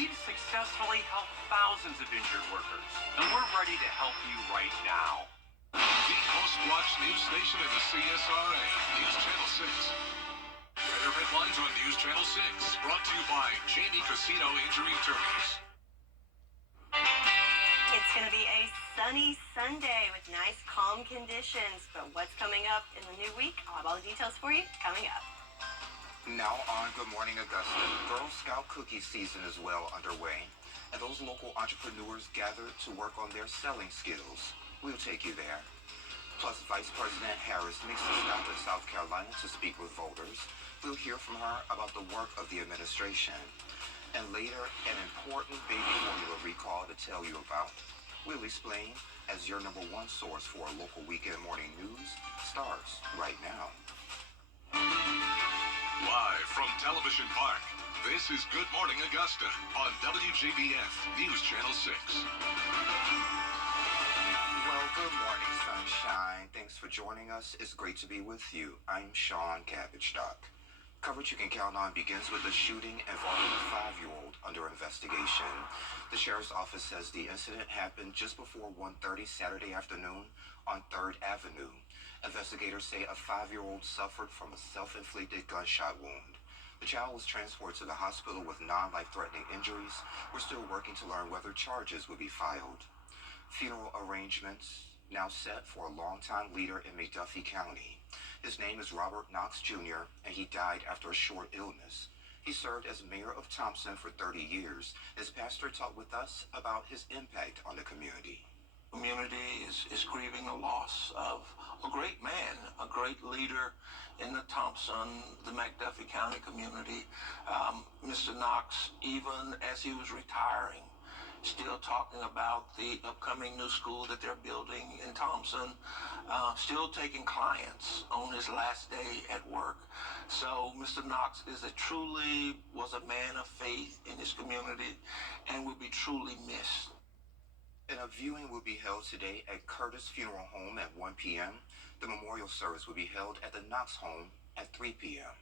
we've successfully helped thousands of injured workers, and we're ready to help you right now. The most watched news station in the CSRA, News Channel 6. Weather headlines on News Channel 6, brought to you by Jamie Casino Injury Attorneys. It's going to be a sunny Sunday with nice, calm conditions. But what's coming up in the new week? I'll have all the details for you coming up. Now on Good Morning Augusta, Girl Scout cookie season is well underway, and those local entrepreneurs gathered to work on their selling skills. We'll take you there. Plus, Vice President Harris makes a stop in South Carolina to speak with voters. We'll hear from her about the work of the administration. And later, an important baby formula recall to tell you about. We'll explain as your #1 source for local weekend morning news starts right now. Live from Television Park, this is Good Morning Augusta on WJBF News Channel 6. Well, good morning, sunshine. Thanks for joining us. It's great to be with you. I'm Sean Cabbage-Dock. Coverage you can count on begins with the shooting involving a 5-year-old under investigation. The sheriff's office says the incident happened just before 1:30 Saturday afternoon on 3rd Avenue. Investigators say a 5-year-old suffered from a self-inflicted gunshot wound. The child was transported to the hospital with non-life-threatening injuries. We're still working to learn whether charges will be filed. Funeral arrangements now set for a longtime leader in McDuffie County. His name is Robert Knox Jr., and he died after a short illness. He served as mayor of Thompson for 30 years. His pastor talked with us about his impact on the community. Community is grieving the loss of a great man, a great leader in the Thompson, the McDuffie County community. Mr. Knox, even as he was retiring, still talking about the upcoming new school that they're building in Thompson, still taking clients on his last day at work. So Mr. Knox truly was a man of faith in his community and will be truly missed. And a viewing will be held today at Curtis Funeral Home at 1 p.m. The memorial service will be held at the Knox home at 3 p.m.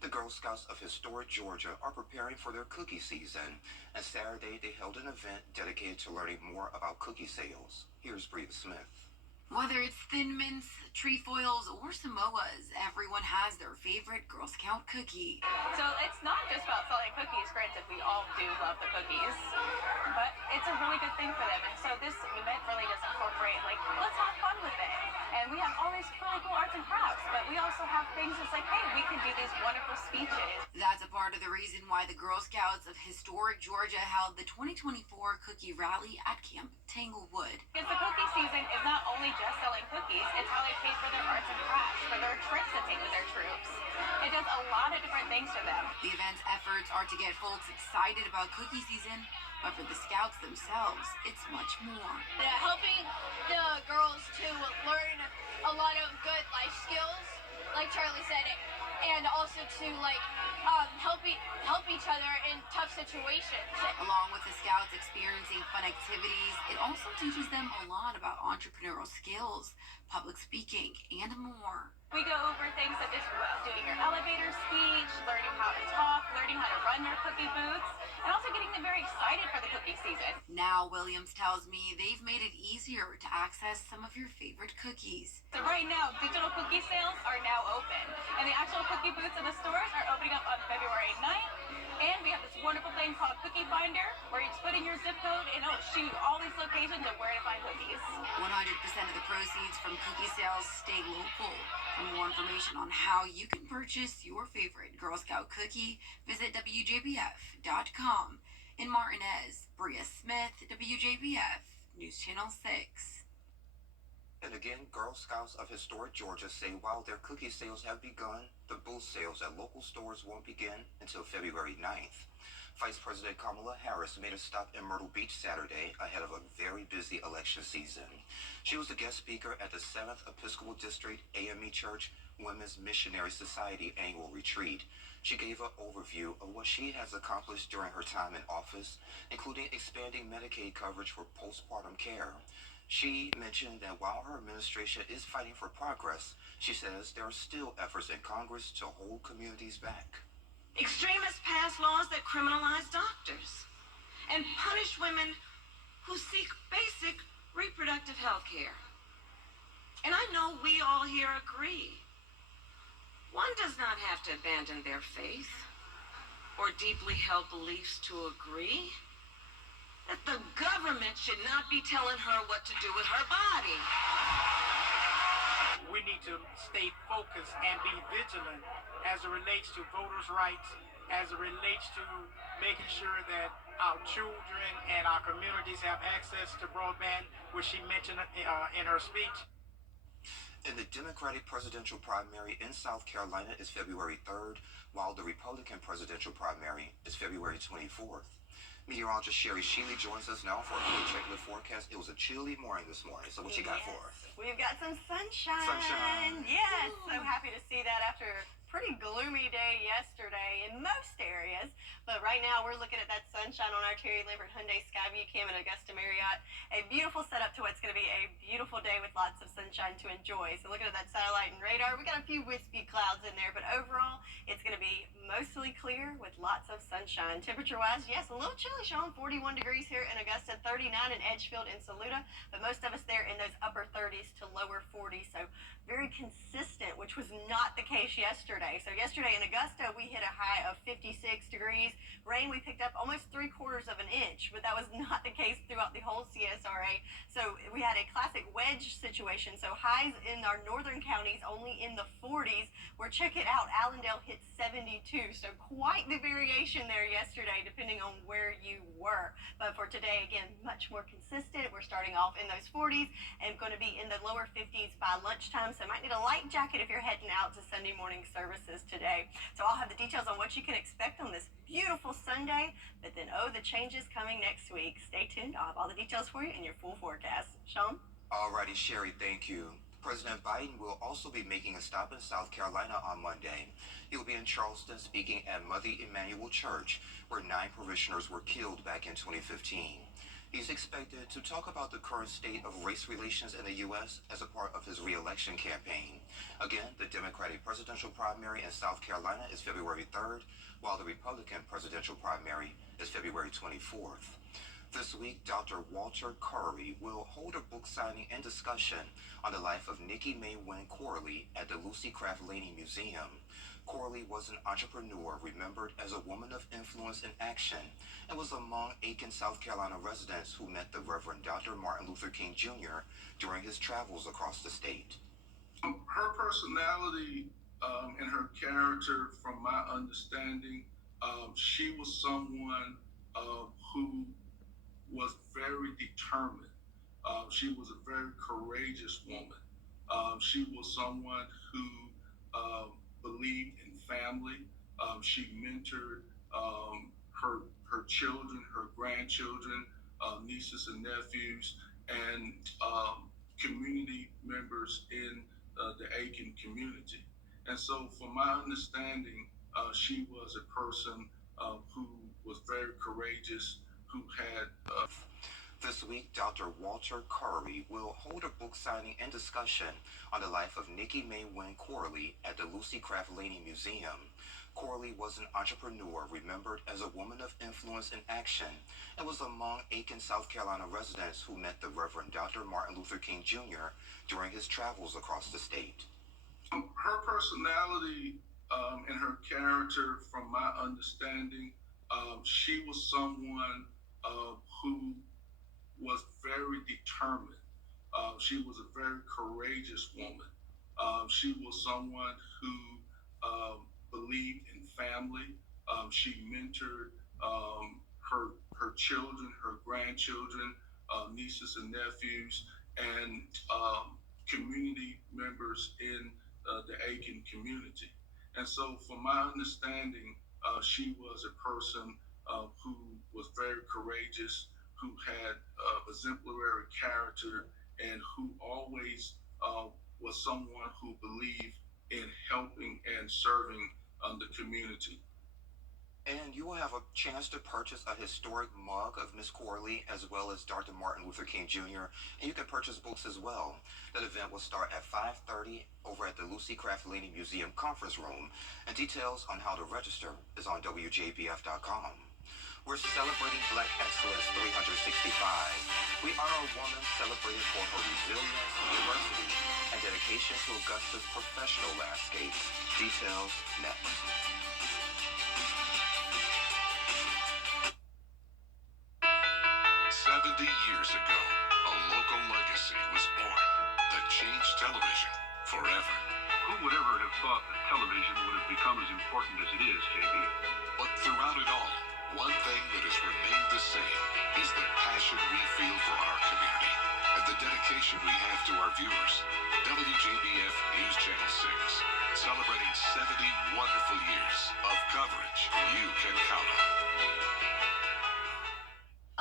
The Girl Scouts of Historic Georgia are preparing for their cookie season, and Saturday they held an event dedicated to learning more about cookie sales. Here's Bria Smith. Whether it's Thin Mints, trefoils, or Samoas, everyone has their favorite Girl Scout cookie. So it's not just about selling cookies. Granted, we all do love the cookies, but it's a really good thing for them. And so this event really does incorporate, let's have fun with it. And we have all these really cool arts and crafts, but we also have things that's like, hey, we can do these wonderful speeches. That's a part of the reason why the Girl Scouts of Historic Georgia held the 2024 Cookie Rally at Camp Tanglewood. Because the cookie season is not only just selling cookies, it's how they pay for their arts and crafts, for their trips to take with their troops. It does a lot of different things for them. The event's efforts are to get folks excited about cookie season, but for the Scouts themselves, it's much more. Helping the girls to learn a lot of good life skills, like Charlie said, and also to help each other in tough situations. Along with the Scouts experiencing fun activities, it also teaches them a lot about entrepreneurial skills, public speaking, and more. We go over things such as doing your elevator speech, learning how to talk, learning how to run your cookie booths, and also getting them very excited for the cookie season. Now, Williams tells me they've made it easier to access some of your favorite cookies. So right now, digital cookie sales are now open, and the actual cookie booths in the stores are opening up on February 9th. And we have this wonderful thing called Cookie Finder, where you just put in your zip code and it'll shoot all these locations of where to find cookies. 100% of the proceeds from cookie sales stay local. For more information on how you can purchase your favorite Girl Scout cookie, visit WJBF.com. In Martinez, Bria Smith, WJBF, News Channel 6. And again, Girl Scouts of Historic Georgia say while their cookie sales have begun, the booth sales at local stores won't begin until February 9th. Vice President Kamala Harris made a stop in Myrtle Beach Saturday ahead of a very busy election season. She was the guest speaker at the 7th Episcopal District AME Church Women's Missionary Society annual retreat. She gave an overview of what she has accomplished during her time in office, including expanding Medicaid coverage for postpartum care. She mentioned that while her administration is fighting for progress, she says there are still efforts in Congress to hold communities back. Extremists pass laws that criminalize doctors. reproductive health care. And I know we all here agree. One does not have to abandon their faith or deeply held beliefs to agree that the government should not be telling her what to do with her body. We need to stay focused and be vigilant as it relates to voters' rights, as it relates to making sure that our children and our communities have access to broadband, which she mentioned in her speech. And the Democratic presidential primary in South Carolina is February 3rd, while the Republican presidential primary is February 24th. Meteorologist Sherry Sheely joins us now for a quick check of the forecast. It was a chilly morning this morning, so what you got for us? We've got some sunshine. Sunshine. Yes, so happy to see that after a pretty gloomy day yesterday in most areas. But right now we're looking at that sunshine on our Terry Lambert Hyundai Skyview Cam at Augusta Marriott. A beautiful setup to what's going to be a beautiful day with lots of sunshine to enjoy. So looking at that satellite and radar, we got a few wispy clouds in there, but overall it's going to be mostly clear with lots of sunshine. Temperature-wise, yes, a little chilly, Sean. 41 degrees here in Augusta, 39 in Edgefield and Saluda, but most of us there in those upper 30s to lower 40s. So very consistent, which was not the case yesterday. So yesterday in Augusta, we hit a high of 56 degrees. Rain, we picked up almost 3/4 of an inch, but that was not the case throughout the whole CSRA. So we had a classic wedge situation. So highs in our northern counties only in the 40s. Where check it out, Allendale hit 72. So quite the variation there yesterday, depending on where you were. But for today, again, much more consistent. We're starting off in those 40s and going to be in the lower 50s by lunchtime. So might need a light jacket if you're heading out to Sunday morning services today. So I'll have the details on what you can expect on this beautiful Sunday. But then, the changes coming next week. Stay tuned. I'll have all the details for you in your full forecast. Sean? Alrighty, Sherry, thank you. President Biden will also be making a stop in South Carolina on Monday. He will be in Charleston speaking at Mother Emanuel Church, where 9 parishioners were killed back in 2015. He's expected to talk about the current state of race relations in the U.S. as a part of his re-election campaign. Again, the Democratic presidential primary in South Carolina is February 3rd, while the Republican presidential primary is February 24th. This week, Dr. Walter Curry will hold a book signing and discussion on the life of Nikki May Wynn Corley at the Lucy Craft Laney Museum. Corley was an entrepreneur remembered as a woman of influence and action and was among Aiken, South Carolina residents who met the Reverend Dr. Martin Luther King Jr. during his travels across the state. Her personality and her character, from my understanding, she was someone who was very determined. She was a very courageous woman. She was someone who believed in family. She mentored her children, her grandchildren, nieces and nephews, and community members in the Aiken community. And so, from my understanding, she was a person who was very courageous, who had... This week, Dr. Walter Curry will hold a book signing and discussion on the life of Nikki May Wynn Corley at the Lucy Craft Laney Museum. Corley was an entrepreneur remembered as a woman of influence and action and was among Aiken, South Carolina residents who met the Reverend Dr. Martin Luther King Jr. during his travels across the state. Her personality and her character, from my understanding, she was someone who was very determined. She was a very courageous woman. She was someone who believed in family. She mentored her children, her grandchildren, nieces and nephews, and community members in the Aiken community. And so, from my understanding, she was a person who was very courageous, who had exemplary character, and who always was someone who believed in helping and serving the community. And you will have a chance to purchase a historic mug of Miss Corley as well as Dr. Martin Luther King Jr. And you can purchase books as well. That event will start at 5:30 over at the Lucy Craft Laney Museum Conference Room. And details on how to register is on WJBF.com. We're celebrating Black Excellence 365. We honor a woman celebrated for her resilience, diversity, and dedication to Augusta's professional landscapes. Details next. 70 years ago, a local legacy was born that changed television forever. Who would ever have thought that television would have become as important as it is, JB? But throughout it all, one thing that has remained the same is the passion we feel for our community and the dedication we have to our viewers. WJBF News Channel 6, celebrating 70 wonderful years of coverage you can count on.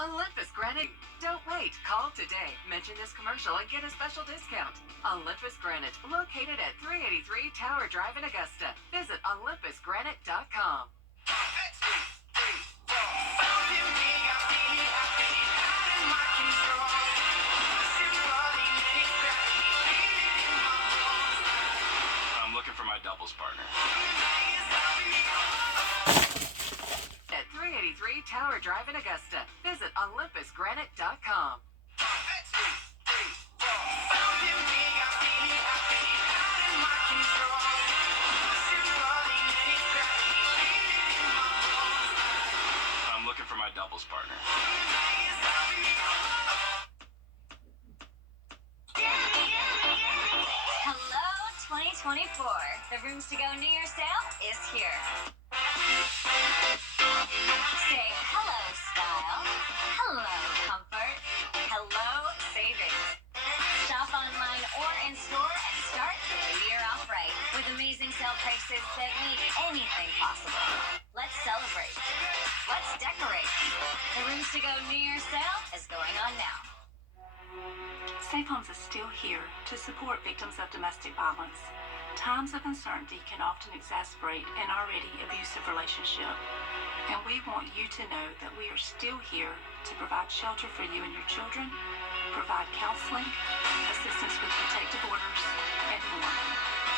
Olympus Granite. Don't wait. Call today. Mention this commercial and get a special discount. Olympus Granite, located at 383 Tower Drive in Augusta. Visit olympusgranite.com. I'm looking for my doubles partner. At 383 Tower Drive in Augusta. Visit olympusgranite.com. I'm looking for my doubles partner. Hello, 2024. The Rooms to Go New Year sale is here. Say hello, style. Hello, comfort. Hello, savings. Shop online or in store and start the new year off right with amazing sale prices that make anything possible. Let's celebrate. Let's decorate. The Rooms to Go New Year sale is going on now. Safe Homes is still here to support victims of domestic violence. Times of uncertainty can often exasperate an already abusive relationship. And we want you to know that we are still here to provide shelter for you and your children, provide counseling, assistance with protective orders, and more.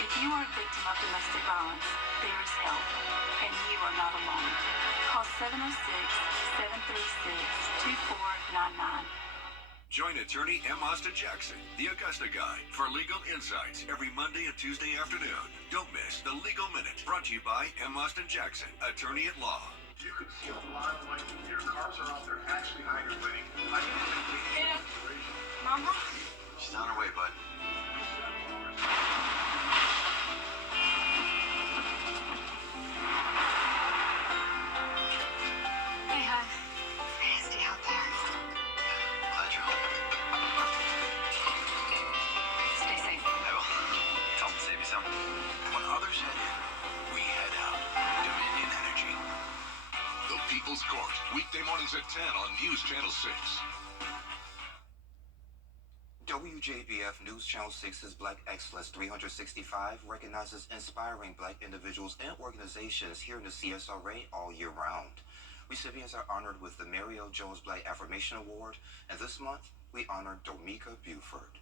If you are a victim of domestic violence, there is help, and you are not alone. Call 706-736-2499. Join attorney M. Austin Jackson, the Augusta Guy, for legal insights every Monday and Tuesday afternoon. Don't miss the Legal Minute, brought to you by M. Austin Jackson, attorney at law. You could see a lot of lights here. Cars are out there actually hydrating. Yeah. Mama? She's on her way, bud. Hey, hon. Nasty out there. Glad you're home. Stay safe. I will. Tell them to save you some. When others head in, we head out. Dominion Energy. The People's Court, weekday mornings at 10 on News Channel 6. WJBF News Channel 6's Black Excellence 365 recognizes inspiring Black individuals and organizations here in the CSRA all year round. Recipients are honored with the Mary L. Jones Black Affirmation Award, and this month we honor Domika Buford.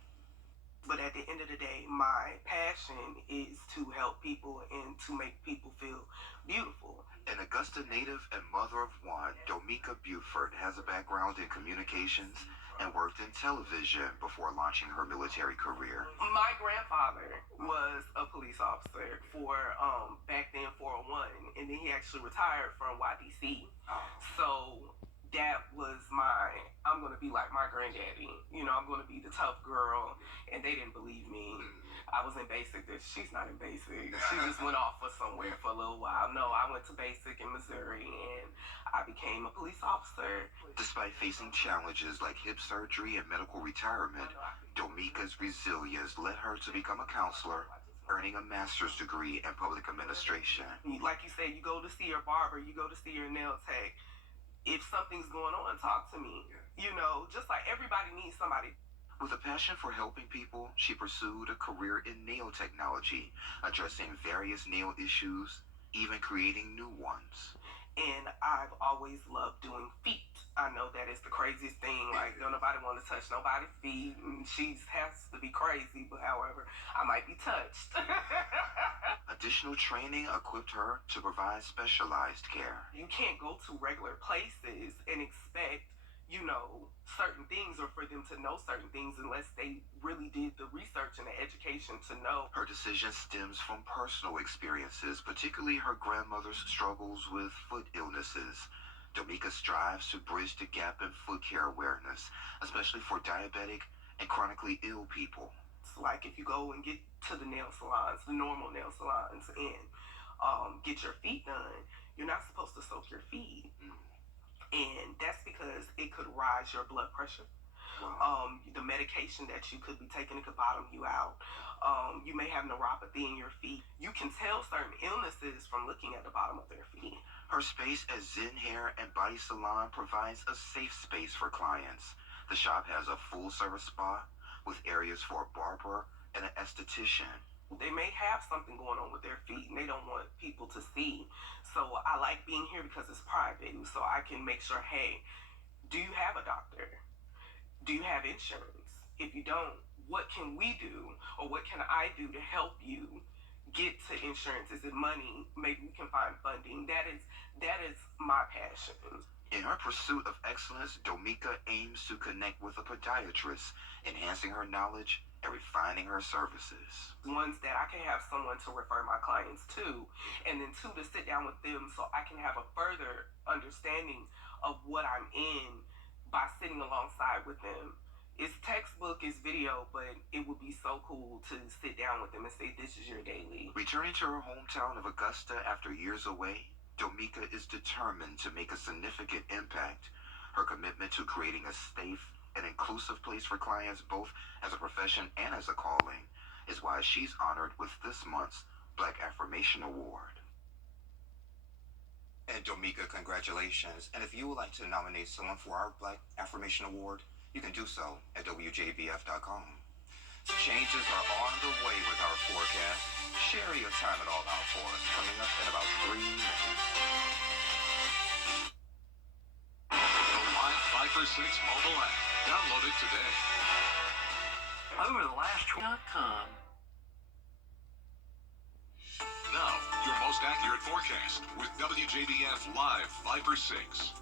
But at the end of the day, my passion is to help people and to make people feel beautiful. An Augusta native and mother of one, Domika Buford has a background in communications and worked in television before launching her military career. My grandfather was a police officer for back then 401, and then he actually retired from YDC. So that was I'm going to be like my granddaddy. You know, I'm going to be the tough girl, and they didn't believe me. I was in basic. She's not in basic. She just went off for somewhere for a little while. No, I went to basic in Missouri, and I became a police officer. Despite facing challenges like hip surgery and medical retirement, Domika's resilience led her to become a counselor, earning a master's degree in public administration. Like you said, you go to see your barber, you go to see your nail tech. If something's going on, talk to me. You know, just like everybody needs somebody. With a passion for helping people, she pursued a career in nail technology, addressing various nail issues, even creating new ones. And I've always loved doing feet. I know that that is the craziest thing. Like, don't nobody want to touch nobody's feet, and she has to be crazy. But however, I might be touched. Additional training equipped her to provide specialized care. You can't go to regular places and expect, you know, certain things or for them to know certain things unless they really did the research and the education to know. Her decision stems from personal experiences, particularly her grandmother's struggles with foot illnesses. Domika strives to bridge the gap in foot care awareness, especially for diabetic and chronically ill people. It's like if you go and get to the nail salons, the normal nail salons, and get your feet done, you're not supposed to soak your feet. And that's because it could rise your blood pressure. The medication that you could be taking, it could bottom you out. You may have neuropathy in your feet. You can tell certain illnesses from looking at the bottom of their feet. Her space at Zen Hair and Body Salon provides a safe space for clients. The shop has a full-service spa with areas for a barber and an esthetician. They may have something going on with their feet and they don't want people to see. So I like being here because it's private, so I can make sure, hey, do you have a doctor? Do you have insurance? If you don't, what can we do or what can I do to help you get to insurance? Is it money? Maybe we can find funding. That is my passion. In her pursuit of excellence, Domika aims to connect with a podiatrist, enhancing her knowledge and refining her services. Ones that I can have someone to refer my clients to, and then two, to sit down with them so I can have a further understanding of what I'm in by sitting alongside with them. It's textbook, it's video, but it would be so cool to sit down with them and say, this is your daily. Returning to her hometown of Augusta after years away, Domika is determined to make a significant impact. Her commitment to creating a safe and inclusive place for clients, both as a profession and as a calling, is why she's honored with this month's Black Affirmation Award. And Domika, congratulations. And if you would like to nominate someone for our Black Affirmation Award, you can do so at WJBF.com. Changes are on the way with our forecast. Sherry will time it all out for us, coming up in about 3 minutes. The Live 5 for 6 mobile app. Download it today. Over the last .com. Now, your most accurate forecast with WJBF Live 5 for 6.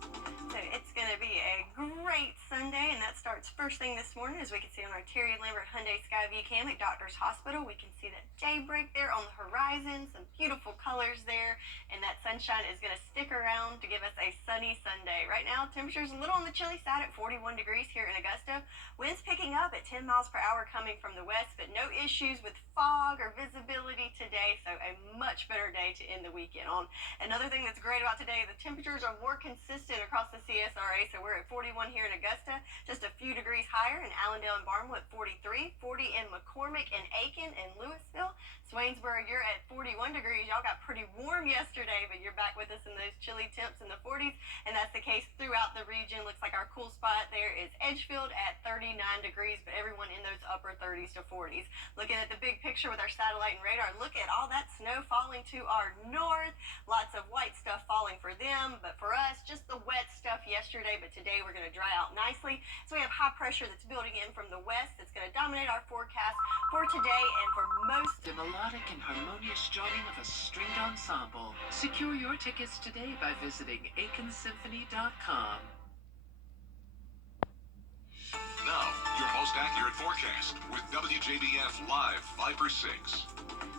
So it's going to be a great Sunday, and that starts first thing this morning, as we can see on our Terry Lambert Hyundai Skyview cam at Doctor's Hospital. We can see that daybreak there on the horizon, some beautiful colors there, and that sunshine is going to stick around to give us a sunny Sunday. Right now, temperature's a little on the chilly side at 41 degrees here in Augusta. Winds picking up at 10 miles per hour coming from the west, but no issues with fog or visibility today, so a much better day to end the weekend on. Another thing that's great about today, the temperatures are more consistent across the CSRA, so we're at 41 here in Augusta, just a few degrees higher in Allendale and Barnwood, 43, 40 in McCormick and Aiken and Louisville. Swainsboro, you're at 41 degrees. Y'all got pretty warm yesterday, but you're back with us in those chilly temps in the 40s, and that's the case throughout the region. Looks like our cool spot there is Edgefield at 39 degrees, but everyone in those upper 30s to 40s. Looking at the big picture with our satellite and radar, look at all that snow falling to our north. Lots of white stuff falling for them, but for us, just the wet stuff yesterday, but today we're going to dry out nicely. So we have high pressure that's building in from the west that's going to dominate our forecast for today and for most. The melodic and harmonious joining of a stringed ensemble. Secure your tickets today by visiting AikenSymphony.com. Now, your most accurate forecast with WJBF Live 5 for 6.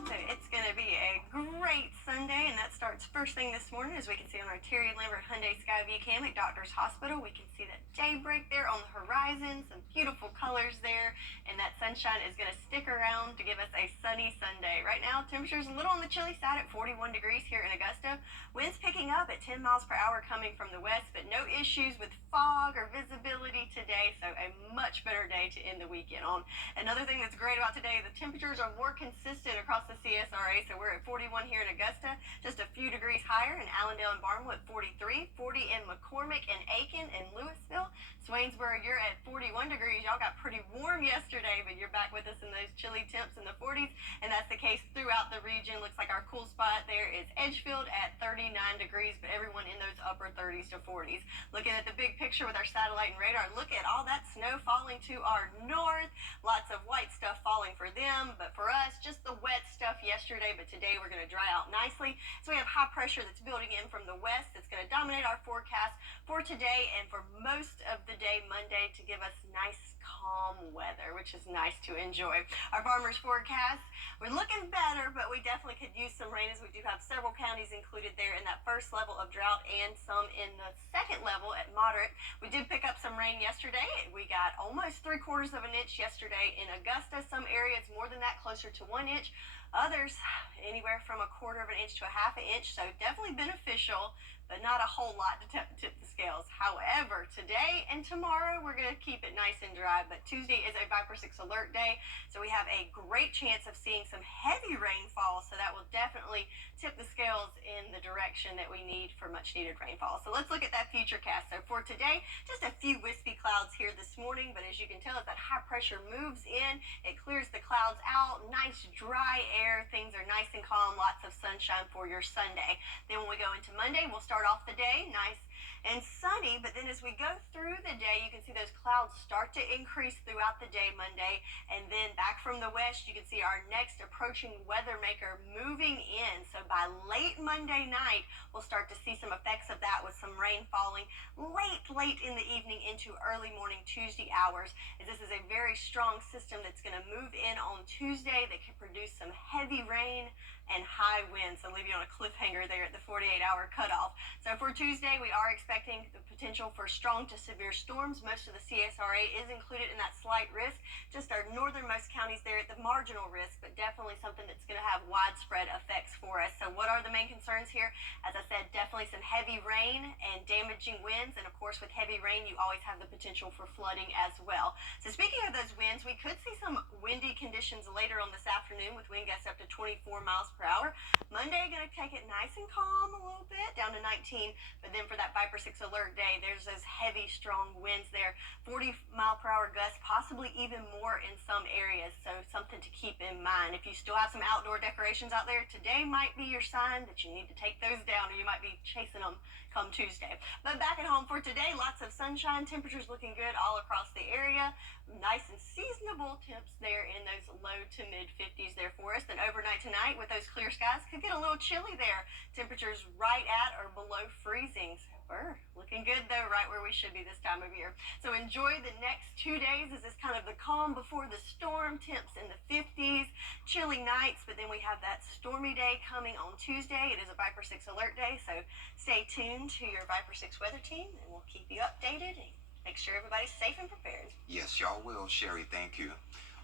So it's going to be a great Sunday, and that starts first thing this morning, as we can see on our Terry Lambert Hyundai Skyview cam at Doctor's Hospital. We can see that daybreak there on the horizon, some beautiful colors there, and that sunshine is going to stick around to give us a sunny Sunday. Right now, temperature's a little on the chilly side at 41 degrees here in Augusta. Winds picking up at 10 miles per hour coming from the west, but no issues with fog or visibility today, so a much better day to end the weekend on. Another thing that's great about today, the temperatures are more consistent across the CSRA, so we're at 41 here in Augusta, just a few degrees higher in Allendale and Barnwood, 43, 40 in McCormick and Aiken and Louisville. Swainsboro, you're at 41 41 degrees. Y'all got pretty warm yesterday, but you're back with us in those chilly temps in the 40s, and that's the case throughout the region. Looks like our cool spot there is Edgefield at 39 degrees, but everyone in those upper 30s to 40s. Looking at the big picture with our satellite and radar, look at all that snow falling to our north. Lots of white stuff falling for them, but for us, just the wet stuff yesterday, but today we're going to dry out nicely. So we have high pressure that's building in from the west that's going to dominate our forecast for today and for most of the day Monday to give us nice calm weather, which is nice to enjoy. Our farmers forecast, we're looking better, but we definitely could use some rain as we do have several counties included there in that first level of drought and some in the second level at moderate. We did pick up some rain yesterday. We got almost 3/4 of an inch yesterday in Augusta. Some areas more than that, closer to 1 inch. Others anywhere from 1/4 of an inch to 1/2 inch. So definitely beneficial, but not a whole lot to tip the scales. However, today and tomorrow, we're going to keep it nice and dry, but Tuesday is a Viper 6 alert day, so we have a great chance of seeing some heavy rainfall, so that will definitely tip the scales in the direction that we need for much needed rainfall. So let's look at that futurecast. So for today, just a few wispy clouds here this morning, but as you can tell, as that high pressure moves in, it clears the clouds out, nice dry air, things are nice and calm, lots of sunshine for your Sunday. Then when we go into Monday, we'll start off the day nice and sunny, but then as we go through the day, you can see those clouds start to increase throughout the day Monday, and then back from the west, you can see our next approaching weather maker moving in. So by late Monday night, we'll start to see some effects of that with some rain falling late in the evening into early morning Tuesday hours, as this is a very strong system that's going to move in on Tuesday that can produce some heavy rain and high winds. So leave you on a cliffhanger there at the 48-hour cutoff. So for Tuesday, we are expecting the potential for strong to severe storms. Most of the CSRA is included in that slight risk. Just our northernmost counties there at the marginal risk, but definitely something that's going to have widespread effects for us. So what are the main concerns here? As I said, definitely some heavy rain and damaging winds. And of course, with heavy rain, you always have the potential for flooding as well. So speaking of those winds, we could see some windy conditions later on this afternoon with wind gusts up to 24 miles per hour. Monday, going to take it nice and calm a little bit, down to 19. But then for that Viper 6 alert day, there's those heavy, strong winds there. 40-mile-per-hour gusts, possibly even more in some areas. So something to keep in mind. If you still have some outdoor decorations out there, today might be your sign that you need to take those down, or you might be chasing them come Tuesday. But back at home for today, lots of sunshine. Temperatures looking good all across the area. Nice and seasonable temps there in those low to mid 50s there for us. Then overnight tonight with those clear skies, could get a little chilly there. Temperatures right at or below freezing. So we're looking good though, right where we should be this time of year. So enjoy the next 2 days as this kind of the calm before the storm. Temps in the 50s, chilly nights, but then we have that stormy day coming on Tuesday. It is a Viper 6 alert day, so stay tuned to your Viper 6 weather team and we'll keep you updated and make sure everybody's safe and prepared. Yes, y'all will, Sherry. Thank you.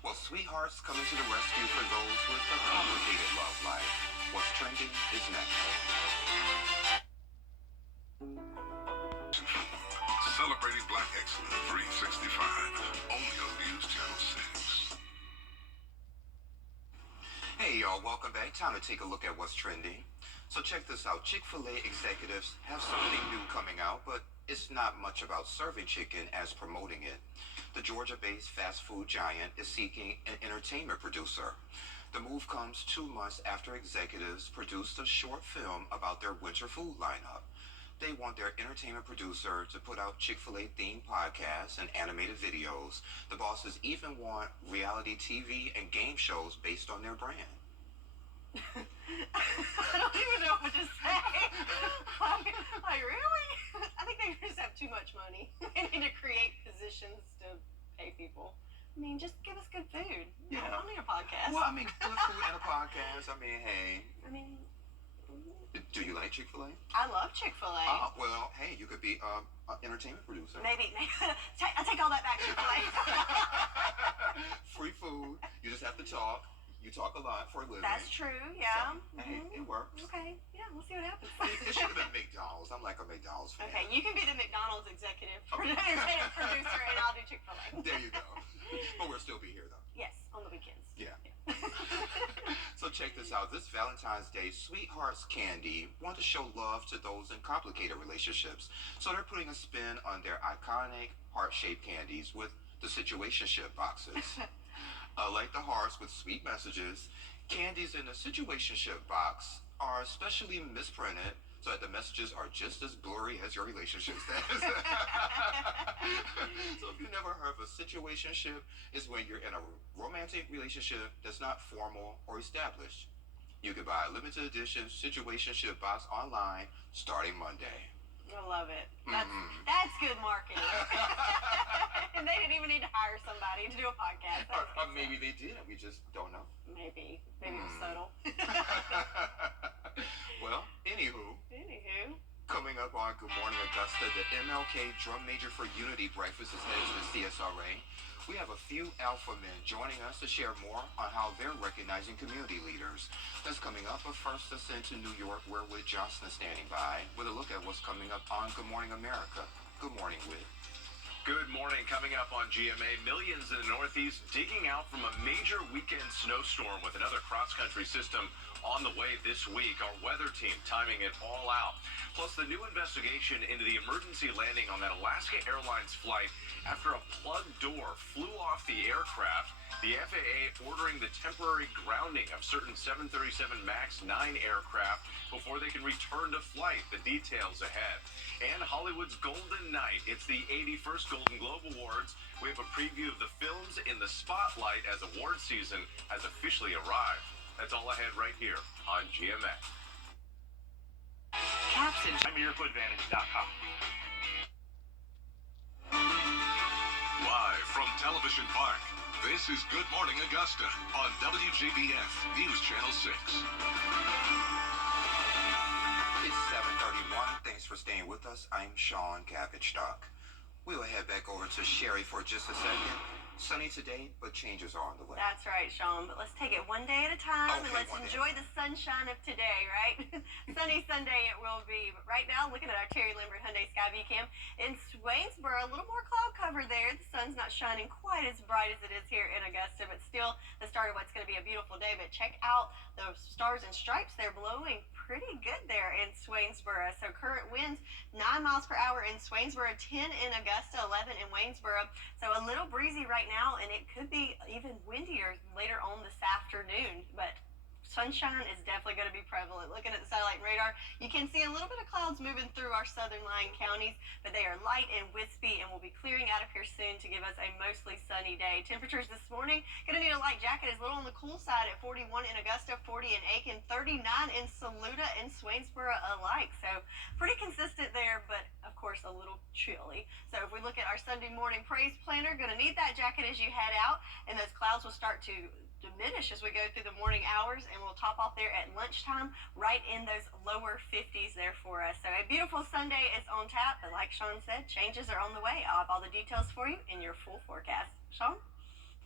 Well, sweethearts coming to the rescue for those with a complicated love life. What's trending is next. Celebrating Black Excellence 365. Only on News Channel 6. Hey, y'all. Welcome back. Time to take a look at what's trending. So check this out. Chick-fil-A executives have something new coming out, but it's not much about serving chicken as promoting it. The Georgia-based fast food giant is seeking an entertainment producer. The move comes 2 months after executives produced a short film about their winter food lineup. They want their entertainment producer to put out Chick-fil-A themed podcasts and animated videos. The bosses even want reality TV and game shows based on their brand. I don't even know what to say. like really? I think they just have too much money. They need to create positions to pay people. I mean, just give us good food. Yeah. I don't need a podcast. Well, I mean, good food and a podcast. I mean, hey. I mean, do you like Chick-fil-A? I love Chick-fil-A. Well, hey, you could be an entertainment producer. Maybe. I take all that back, Chick-fil-A. Free food. You just have to talk. You talk a lot for a living. That's true, yeah. So, hey, it works. Okay, yeah, we'll see what happens. It should have been McDonald's. I'm like a McDonald's fan. Okay, you can be the McDonald's executive producer, and I'll do Chick-fil-A. There you go. But we'll still be here, though. Yes, on the weekends. Yeah. So check this out. This Valentine's Day, Sweethearts Candy want to show love to those in complicated relationships. So they're putting a spin on their iconic heart-shaped candies with the situationship boxes. Like the hearts with sweet messages, candies in the situationship box are specially misprinted so that the messages are just as blurry as your relationship status. So if you never heard of a situationship, it's when you're in a romantic relationship that's not formal or established. You can buy a limited edition situationship box online starting Monday. I love it. That's good marketing. And they didn't even need to hire somebody to do a podcast. Or maybe they did and we just don't know. Maybe it was subtle. Well, anywho, coming up on Good Morning Augusta, the MLK Drum Major for Unity breakfast is headed to the CSRA. We have a few alpha men joining us to share more on how they're recognizing community leaders. That's coming up, but first let's send to New York where Whit Johnson is standing by with a look at what's coming up on Good Morning America. Good morning, Whit. Good morning. Coming up on GMA, millions in the Northeast digging out from a major weekend snowstorm with another cross-country system on the way this week. Our weather team timing it all out. Plus, the new investigation into the emergency landing on that Alaska Airlines flight after a plugged door flew off the aircraft. The FAA ordering the temporary grounding of certain 737 MAX 9 aircraft before they can return to flight. The details ahead. And Hollywood's Golden Night. It's the 81st Golden Globe Awards. We have a preview of the films in the spotlight as award season has officially arrived. That's all ahead right here on GMA. Captain, I'm YourFootVantage.com. Live from Television Park, this is Good Morning Augusta on WJBF News Channel 6. It's 7:31. Thanks for staying with us. I'm Sean Cabbage. We will head back over to Sherry for just a second. Sunny today, but changes are on the way. That's right, Sean. But let's take it one day at a time and let's enjoy the sunshine of today, right? Sunny Sunday it will be. But right now, looking at our Terry Lambert Hyundai Skyview Cam in Swainsboro, a little more cloud cover there. The sun's not shining quite as bright as it is here in Augusta, but still the start of what's going to be a beautiful day. But check out those stars and stripes. They're blowing pretty good there in Swainsboro. So current winds 9 miles per hour in Swainsboro, 10 in Augusta, 11 in Waynesboro. So a little breezy right now, and it could be even windier later on this afternoon. But sunshine is definitely going to be prevalent. Looking at the satellite radar, you can see a little bit of clouds moving through our southern lying counties, but they are light and wispy and will be clearing out of here soon to give us a mostly sunny day. Temperatures this morning, going to need a light jacket. It's a little on the cool side at 41 in Augusta, 40 in Aiken, 39 in Saluda and Swainsboro alike. So pretty consistent there, but of course a little chilly. So if we look at our Sunday morning praise planner, going to need that jacket as you head out, and those clouds will start to diminish as we go through the morning hours, and we'll top off there at lunchtime right in those lower 50s there for us. So a beautiful Sunday is on tap, but like Sean said, changes are on the way. I'll have all the details for you in your full forecast. Sean?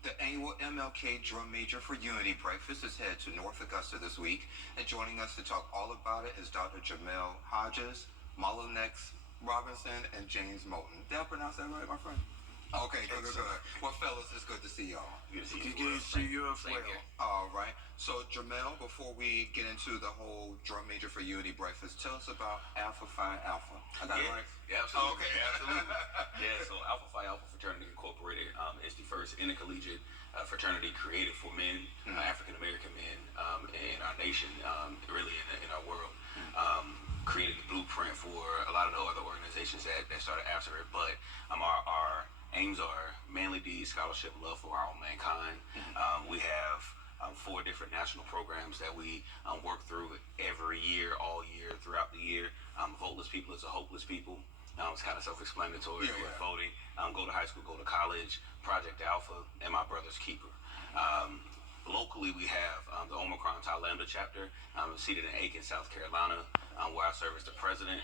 The annual MLK Drum Major for Unity breakfast is headed to North Augusta this week, and joining us to talk all about it is Dr. Jamel Hodges, Molinex Robinson, and James Moulton. Did I pronounce that right, my friend? Okay, good. Well, fellas, it's good to see y'all. Good to see you as well. All right. So, Jamel, before we get into the whole Drum Major for Unity breakfast, tell us about Alpha Phi Alpha. I got it right? Yeah, absolutely. Okay. Absolutely. Yeah, so Alpha Phi Alpha Fraternity Incorporated is the first intercollegiate fraternity created for men, African American men in our nation, really in our world. Created the blueprint for a lot of the other organizations that started after it. But our aims are manly deeds, scholarship, love for all mankind. We have 4 different national programs that we work through every year, all year, throughout the year. Voteless people is a hopeless people. It's kind of self-explanatory with voting. Go to high school, go to college, Project Alpha, and My Brother's Keeper. Locally, we have the Omicron Tau Lambda chapter seated in Aiken, South Carolina, where I serve as the president.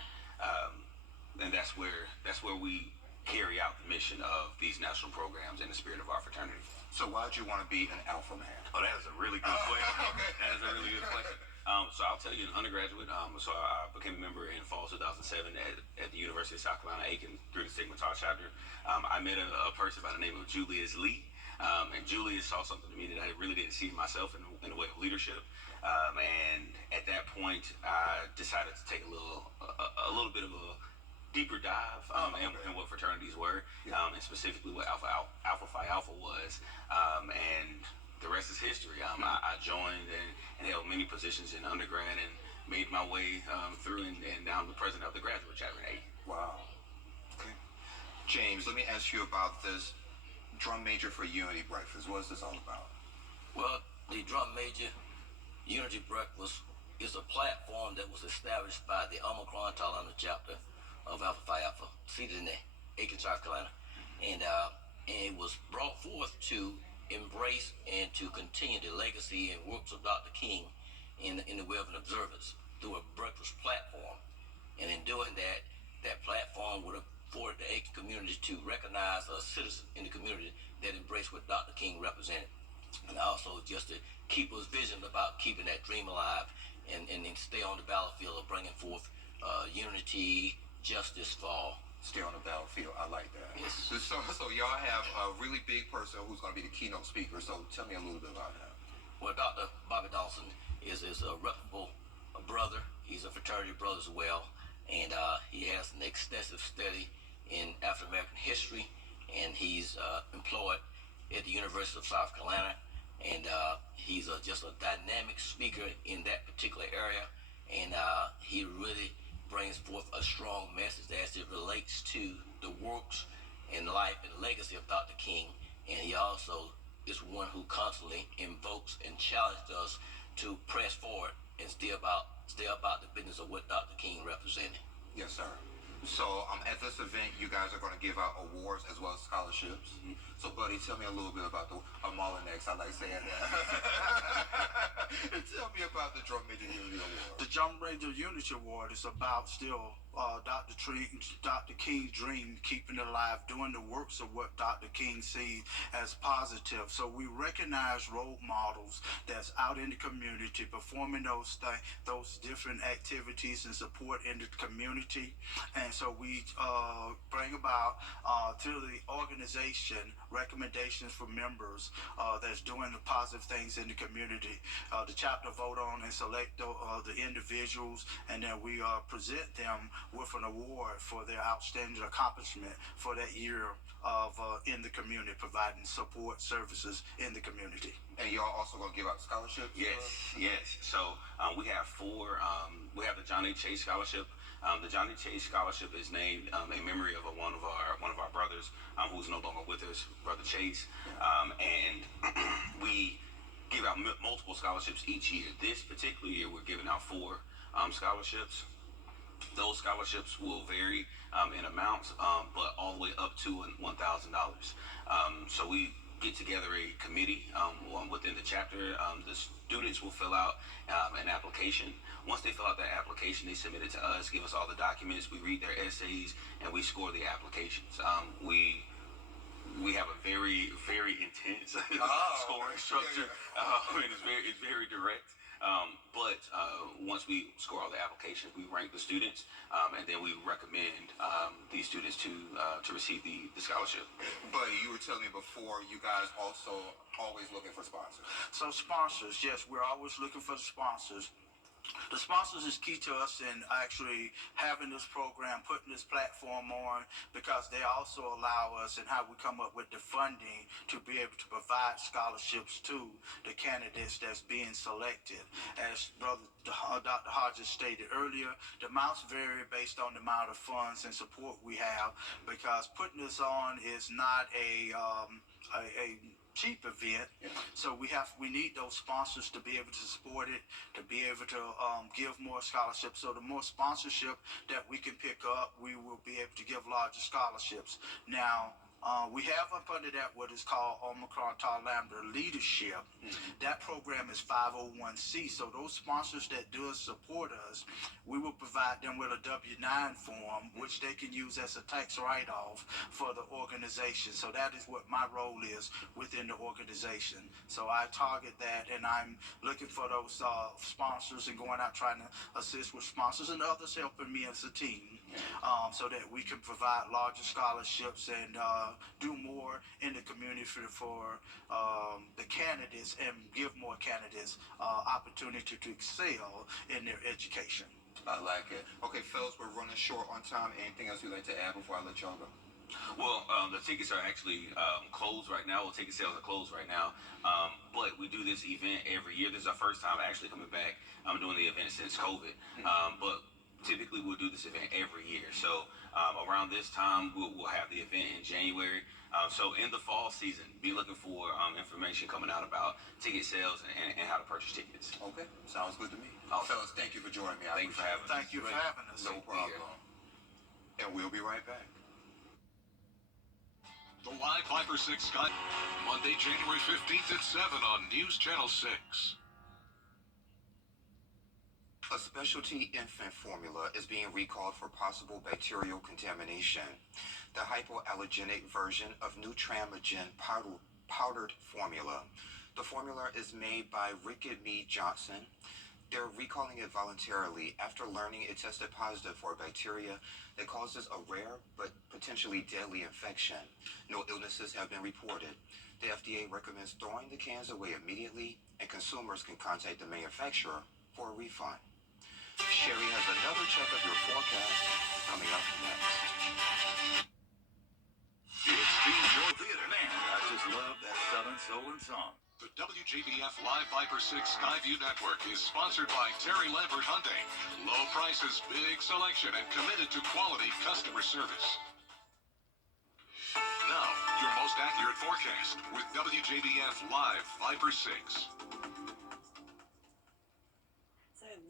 And that's where we carry out the mission of these national programs in the spirit of our fraternity. So why did you want to be an alpha man? Oh, that is a really good question. That is a really good question. So I'll tell you, an undergraduate, so I became a member in fall 2007 at the University of South Carolina, Aiken, through the Sigma Tau chapter. I met a person by the name of Julius Lee, and Julius saw something to me that I really didn't see myself in the way of leadership. And at that point, I decided to take a little bit of a deeper dive in what fraternities were, and specifically what Alpha class, and the rest is history. I joined and held many positions in undergrad and made my way through, and now I'm the president of the graduate chapter in AE. Wow. Okay. James, let me ask you about this Drum Major for Unity breakfast. What is this all about? Well, the Drum Major Unity Breakfast is a platform that was established by the Omicron Tau Lambda chapter of Alpha Phi Alpha, seated in Aiken, South Carolina. And it was brought forth to embrace and to continue the legacy and works of Dr. King in the way of an observance through a breakfast platform. And in doing that, that platform would afford the Aiken community to recognize a citizen in the community that embraced what Dr. King represented. And also just to keep us vision about keeping that dream alive and stay on the battlefield of bringing forth unity, justice for all. Stay on the battlefield. I like that. Yes. So y'all have a really big person who's going to be the keynote speaker. So tell me a little bit about him. Well, Dr. Bobby Dawson is a reputable brother. He's a fraternity brother as well. And he has an extensive study in African American history. And he's employed at the University of South Carolina. And he's just a dynamic speaker in that particular area. And he really brings forth a strong message as it relates to the works and life and legacy of Dr. King. And he also is one who constantly invokes and challenges us to press forward and stay about the business of what Dr. King represented. Yes, sir. So at this event, you guys are going to give out awards as well as scholarships. Mm-hmm. So, buddy, tell me a little bit about the Mullinex. I like saying that. Tell me about the Drum Major Unity Award. The Drum Major Unity Award is about still Dr. King's dream, keeping it alive, doing the works of what Dr. King sees as positive. So we recognize role models that's out in the community, performing those different activities and support in the community. And so we bring about to the organization recommendations for members that's doing the positive things in the community. The chapter vote on and select the individuals, and then we present them with an award for their outstanding accomplishment for that year of in the community, providing support services in the community. And y'all also gonna give out scholarships? Yes. So we have four. We have the John A. Chase Scholarship. The John A. Chase Scholarship is named in memory of one of our brothers who's no longer with us, Brother Chase. And we give out multiple scholarships each year. This particular year, we're giving out four scholarships. Those scholarships will vary in amounts, but all the way up to $1,000. So we get together a committee within the chapter. The students will fill out an application. Once they fill out that application, they submit it to us, give us all the documents, we read their essays, and we score the applications. We have a very, very intense scoring structure. And it's very direct. But once we score all the applications, we rank the students, and then we recommend these students to receive the scholarship. But you were telling me before, you guys also always looking for sponsors. So sponsors, yes, we're always looking for the sponsors. The sponsors is key to us in actually having this program, putting this platform on, because they also allow us and how we come up with the funding to be able to provide scholarships to the candidates that's being selected. As Brother Dr. Hodges stated earlier, the amounts vary based on the amount of funds and support we have, because putting this on is not a cheap event. So we need those sponsors to be able to support it, to be able to give more scholarships. So the more sponsorship that we can pick up, we will be able to give larger scholarships. Now, we have up under that what is called Omicron Tau Lambda Leadership. That program is 501c. So those sponsors that do support us, we will provide them with a W-9 form, which they can use as a tax write-off for the organization. So that is what my role is within the organization. So I target that, and I'm looking for those sponsors and going out trying to assist with sponsors and others helping me as a team, so that we can provide larger scholarships and do more in the community for the candidates and give more candidates opportunity to excel in their education. I like it. Okay, fellas, we're running short on time. Anything else you'd like to add before I let y'all go? Well, The tickets are actually closed right now. Well, ticket sales are closed right now. But we do this event every year. This is our first time actually coming back. I'm doing the event since COVID. But typically we'll do this event every year. So around this time, we'll have the event in January. So in the fall season, be looking for information coming out about ticket sales and how to purchase tickets. Okay, sounds good to me. Fellas, thank you for joining me. Thank you for having us. Thank you for having us. No problem. And we'll be right back. The Live 5 or 6 Sky, Monday, January 15th at 7 on News Channel 6. A specialty infant formula is being recalled for possible bacterial contamination. The hypoallergenic version of Nutramigen powdered formula. The formula is made by Rickett Mead Johnson. They're recalling it voluntarily after learning it tested positive for a bacteria that causes a rare but potentially deadly infection. No illnesses have been reported. The FDA recommends throwing the cans away immediately, and consumers can contact the manufacturer for a refund. Sherry has another check of your forecast coming up next. It's Steve Joe Theater. Man, I just love that Southern Soul and Song. The WJBF Live Viper 6 Skyview Network is sponsored by Terry Lambert Hyundai. Low prices, big selection, and committed to quality customer service. Now, your most accurate forecast with WJBF Live Viper 6.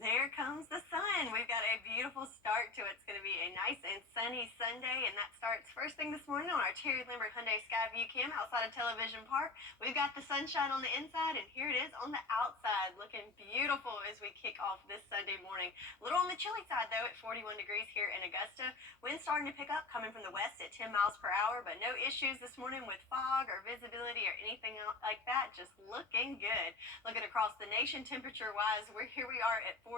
There comes the sun. We've got a beautiful start to it. It's going to be a nice and sunny Sunday, and that starts first thing this morning on our Terry Lambert Hyundai Skyview Cam outside of Television Park. We've got the sunshine on the inside, and here it is on the outside, looking beautiful as we kick off this Sunday morning. A little on the chilly side, though, at 41 degrees here in Augusta. Wind starting to pick up, coming from the west at 10 miles per hour, but no issues this morning with fog or visibility or anything like that. Just looking good. Looking across the nation, temperature-wise, here we are at 41.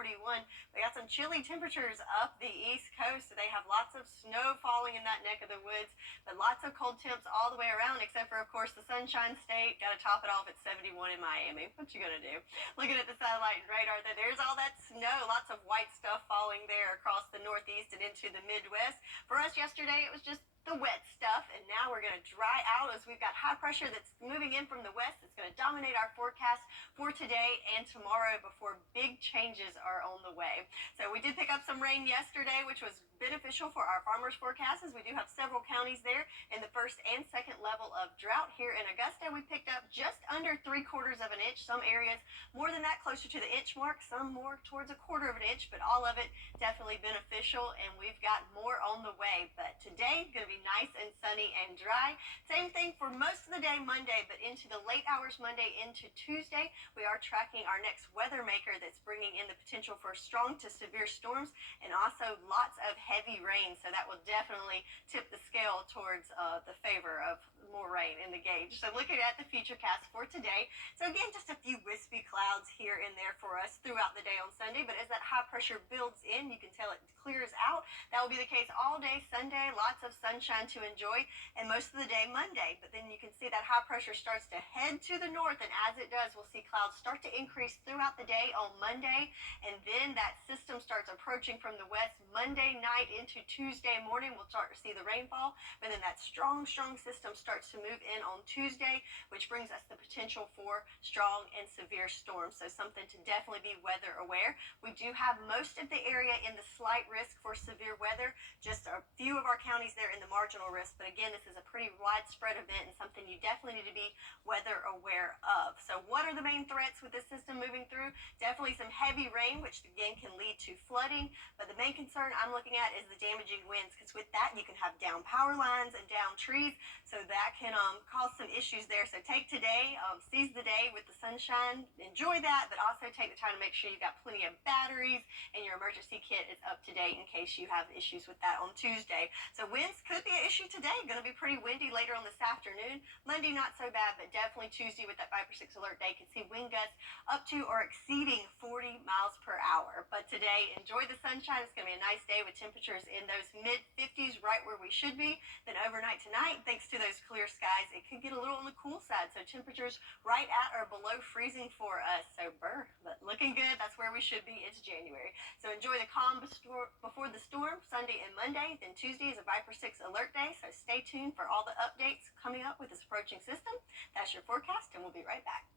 We got some chilly temperatures up the East Coast. They have lots of snow falling in that neck of the woods, but lots of cold temps all the way around, except for, of course, the Sunshine State. Got to top it off at 71 in Miami. What you gonna do? Looking at the satellite and radar, there's all that snow. Lots of white stuff falling there across the Northeast and into the Midwest. For us yesterday, it was just the wet stuff, and now we're going to dry out as we've got high pressure that's moving in from the west. It's going to dominate our forecast for today and tomorrow before big changes are on the way. So we did pick up some rain yesterday, which was beneficial for our farmers' forecasts, as we do have several counties there in the first and second level of drought. Here in Augusta, we picked up just under 3/4 of an inch. Some areas more than that, closer to the inch mark, some more towards 1/4 of an inch, but all of it definitely beneficial, and we've got more on the way. But today, going to be nice and sunny and dry. Same thing for most of the day Monday, but into the late hours Monday into Tuesday, we are tracking our next weather maker that's bringing in the potential for strong to severe storms and also lots of heavy rain. So that will definitely tip the scale towards the favor of more rain in the gauge. So looking at the futurecast for today, so again, just a few wispy clouds here and there for us throughout the day on Sunday, but as that high pressure builds in, you can tell it clears out. That will be the case all day Sunday, lots of sunshine to enjoy, and most of the day Monday. But then you can see that high pressure starts to head to the north, and as it does, we'll see clouds start to increase throughout the day on Monday, and then that system starts approaching from the west Monday night into Tuesday morning. We'll start to see the rainfall, but then that strong system starts to move in on Tuesday, which brings us the potential for strong and severe storms. So something to definitely be weather aware. We do have most of the area in the slight risk for severe weather, just a few of our counties there in the marginal risk, but again, this is a pretty widespread event and something you definitely need to be weather aware of. So what are the main threats with this system moving through? Definitely some heavy rain, which again can lead to flooding, but the main concern I'm looking at is the damaging winds, because with that you can have down power lines and down trees, so that can cause some issues there. So take today, seize the day with the sunshine, enjoy that, but also take the time to make sure you've got plenty of batteries and your emergency kit is up to date in case you have issues with that on Tuesday. So winds could be an issue today. Going to be pretty windy later on this afternoon. Monday not so bad, but definitely Tuesday with that 5 or 6 alert day can see wind gusts up to or exceeding 40 miles per hour. But today, enjoy the sunshine. It's going to be a nice day with temperatures in those mid-50s, right where we should be. Then overnight tonight, thanks to those clear clear skies. It could get a little on the cool side, so temperatures right at or below freezing for us. So, but looking good. That's where we should be. It's January. So enjoy the calm before the storm, Sunday and Monday. Then Tuesday is a Viper 6 alert day, so stay tuned for all the updates coming up with this approaching system. That's your forecast, and we'll be right back.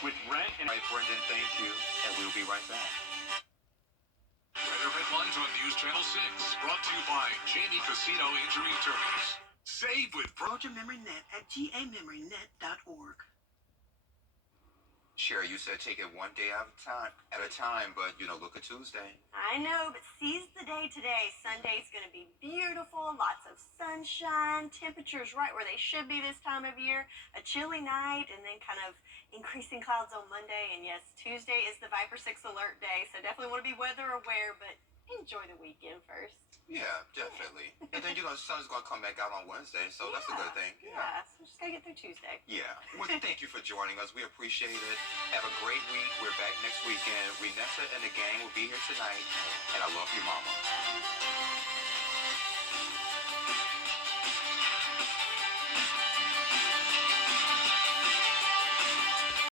With rent and... All right, Brendan, thank you, and we'll be right back. Weather headlines on News Channel 6, brought to you by Jamie Casino Injury Attorneys. Save with GoToMemoryNet at gamemorynet.org. Sherry, you said take it one day at a time, but look at Tuesday. I know, but seize the day today. Sunday's going to be beautiful, lots of sunshine, temperatures right where they should be this time of year, a chilly night, and then kind of increasing clouds on Monday. And yes, Tuesday is the Viper 6 alert day, so definitely want to be weather aware, but enjoy the weekend first. Yeah, definitely. And then, the sun's going to come back out on Wednesday, so that's a good thing. Yeah, so just got to get through Tuesday. Yeah. Well, thank you for joining us. We appreciate it. Have a great week. We're back next weekend. Renessa and the gang will be here tonight. And I love you, Mama.